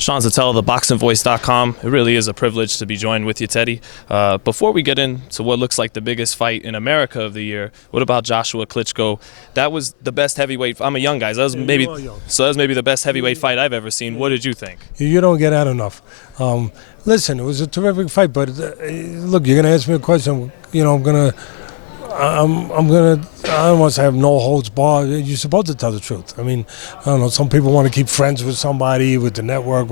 Sean Zittel, ThaBoxingvoice.com. It really is a privilege to be joined with you, Teddy. Before we get into what looks like the biggest fight in America of the year, what about Joshua-Klitschko? That was the best heavyweight. I'm a young guy, so that was maybe the best heavyweight fight I've ever seen. What did you think? You don't get out enough. Listen, it was a terrific fight, but look, you're gonna ask me a question. You know, I don't want to say I have no holds barred. You're supposed to tell the truth. I mean, I don't know, some people want to keep friends with somebody, with the network,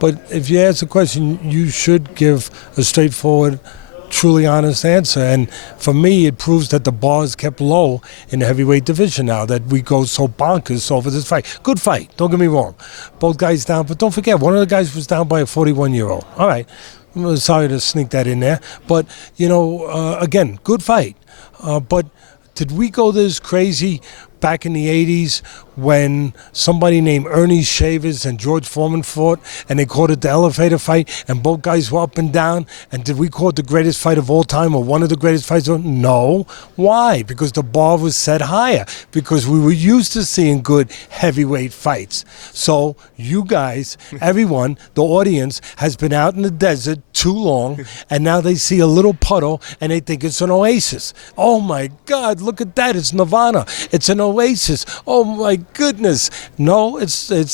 but if you ask a question, you should give a straightforward, truly honest answer. And for me, it proves that the bar is kept low in the heavyweight division now, that we go so bonkers over this fight. Good fight, don't get me wrong. Both guys down, but don't forget, one of the guys was down by a 41-year-old. All right, I'm sorry to sneak that in there. But, you know, again, good fight. But did we go this crazy back in the 80s when somebody named Ernie Shavers and George Foreman fought and they called it the elevator fight and both guys were up and down? And did we call it the greatest fight of all time or one of the greatest fights? No. Why? Because the bar was set higher. Because we were used to seeing good heavyweight fights. So you guys, everyone, the audience has been out in the desert too long, and now they see a little puddle and they think it's an oasis. Oh my God, look at that. It's Nirvana. It's an oasis. Oh my goodness. No, it's a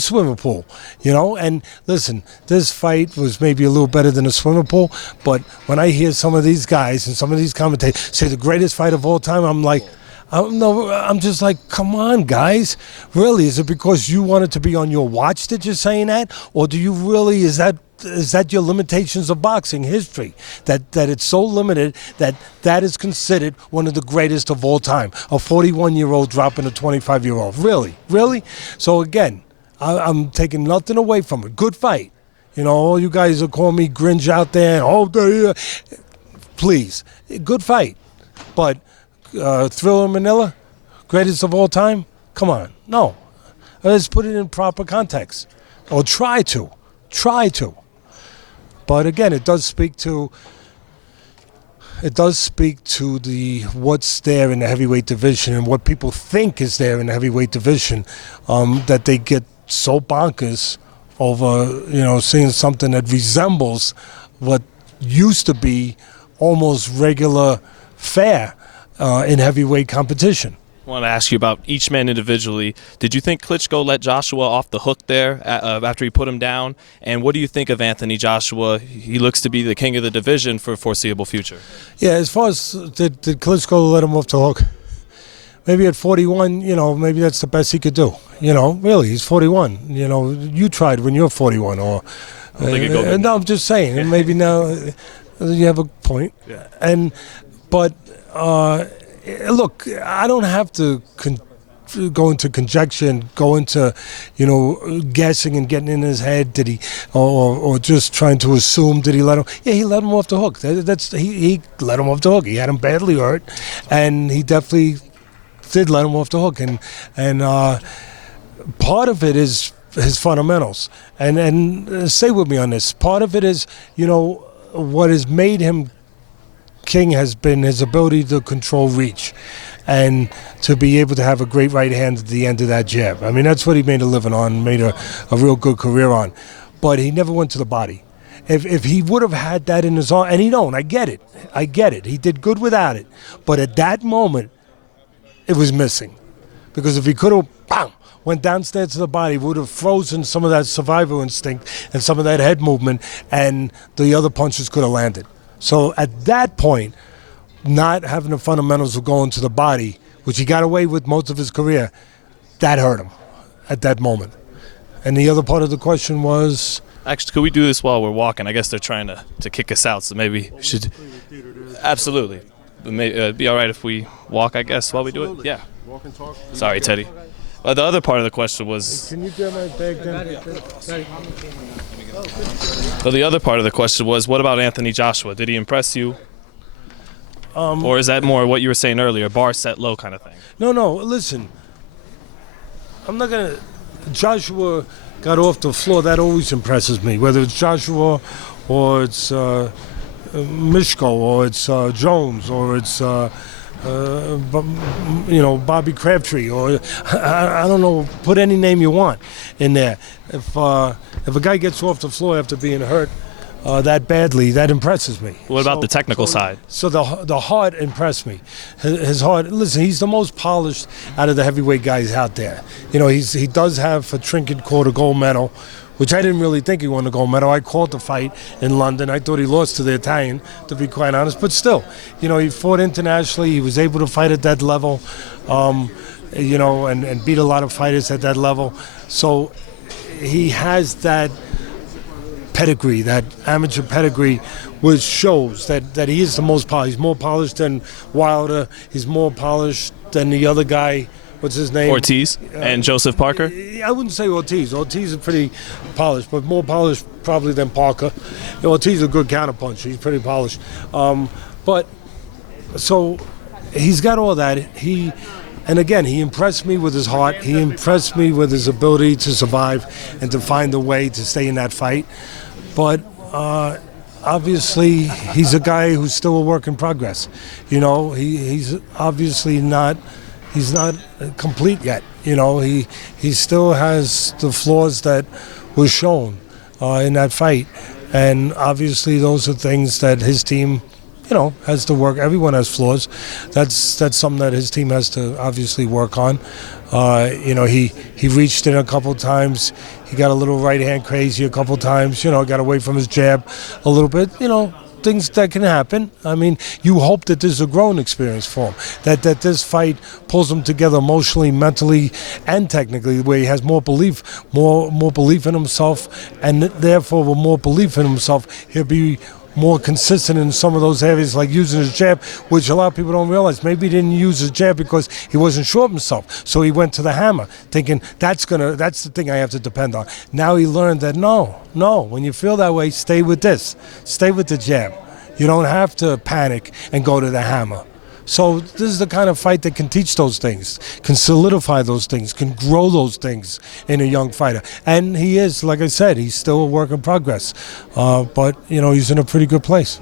swimming pool, you know. And listen, this fight was maybe a little better than a swimming pool, but when I hear some of these guys and some of these commentators say the greatest fight of all time, I'm just like, come on, guys. Really, is it because you want it to be on your watch that you're saying that? Or do you really, is that your limitations of boxing history? That it's so limited that is considered one of the greatest of all time. A 41-year-old dropping a 25-year-old. Really? So again, I'm taking nothing away from it. Good fight. You know, all you guys are calling me Grinch out there. Please, good fight. But Thriller Manila, greatest of all time? Come on, no. Let's put it in proper context. Or try to. But again, it does speak to what's there in the heavyweight division and what people think is there in the heavyweight division, that they get so bonkers over, you know, seeing something that resembles what used to be almost regular fare in heavyweight competition. I want to ask you about each man individually. Did you think Klitschko let Joshua off the hook there after he put him down? And what do you think of Anthony Joshua? He looks to be the king of the division for a foreseeable future. Yeah, as far as did Klitschko let him off the hook? Maybe at 41, you know, maybe that's the best he could do. You know, really, he's 41. You know, you tried when you're 41. Or I don't think it no, I'm just saying. Maybe now you have a point. Yeah. But look, I don't have to go into conjecture and go into, you know, guessing and getting in his head. Did he, or just trying to assume? Did he let him? Yeah, he let him off the hook. He let him off the hook. He had him badly hurt, and he definitely did let him off the hook. And part of it is his fundamentals. And stay with me on this. Part of it is, you know, what has made him king has been his ability to control reach and to be able to have a great right hand at the end of that jab. I mean, that's what he made a living on, made a real good career on. But he never went to the body. If he would have had that in his arm, and he don't, I get it. He did good without it. But at that moment, it was missing. Because if he could have, bam, went downstairs to the body, would have frozen some of that survival instinct and some of that head movement, and the other punches could have landed. So at that point, not having the fundamentals of going to the body, which he got away with most of his career, that hurt him at that moment. And the other part of the question was? Actually, could we do this while we're walking? I guess they're trying to kick us out, so maybe we should. Absolutely. It'd be all right if we walk, I guess, while we do it? Yeah. Walk and talk. Sorry, Teddy. The other part of the question was... Can you get my bag then? So the other part of the question was, what about Anthony Joshua? Did he impress you? Or is that more what you were saying earlier, bar set low kind of thing? No, listen. I'm not going to... Joshua got off the floor. That always impresses me, whether it's Joshua or it's Mishko or it's Jones or it's Bobby Crabtree, or I don't know, put any name you want in there. If a guy gets off the floor after being hurt that badly, that impresses me. What about the technical side? So the heart impressed me. His heart. Listen, he's the most polished out of the heavyweight guys out there. He does have a trinket called a gold medal, which I didn't really think he won the gold medal. I called the fight in London. I thought he lost to the Italian, to be quite honest. But still, he fought internationally. He was able to fight at that level, and beat a lot of fighters at that level. So he has that pedigree, that amateur pedigree, which shows that he is the most polished. He's more polished than Wilder. He's more polished than the other guy. What's his name? Ortiz and Joseph Parker? I wouldn't say Ortiz. Ortiz is pretty polished, but more polished probably than Parker. Ortiz is a good counterpuncher. He's pretty polished. But so he's got all that. And again, he impressed me with his heart. He impressed me with his ability to survive and to find a way to stay in that fight. But obviously, he's a guy who's still a work in progress. He's obviously not. He's not complete yet. He still has the flaws that were shown in that fight, and obviously those are things that his team, has to work. Everyone has flaws. That's something that his team has to obviously work on. He reached in a couple times. He got a little right hand crazy a couple times. Got away from his jab a little bit. Things that can happen. I mean, you hope that this is a growing experience for him, that this fight pulls him together emotionally, mentally, and technically, where he has more belief in himself, and therefore with more belief in himself, he'll be more consistent in some of those areas, like using his jab, which a lot of people don't realize. Maybe he didn't use his jab because he wasn't sure of himself, so he went to the hammer, thinking that's the thing I have to depend on. Now he learned that no, when you feel that way, stay with the jab. You don't have to panic and go to the hammer. So this is the kind of fight that can teach those things, can solidify those things, can grow those things in a young fighter. And he is, like I said, he's still a work in progress. But, he's in a pretty good place.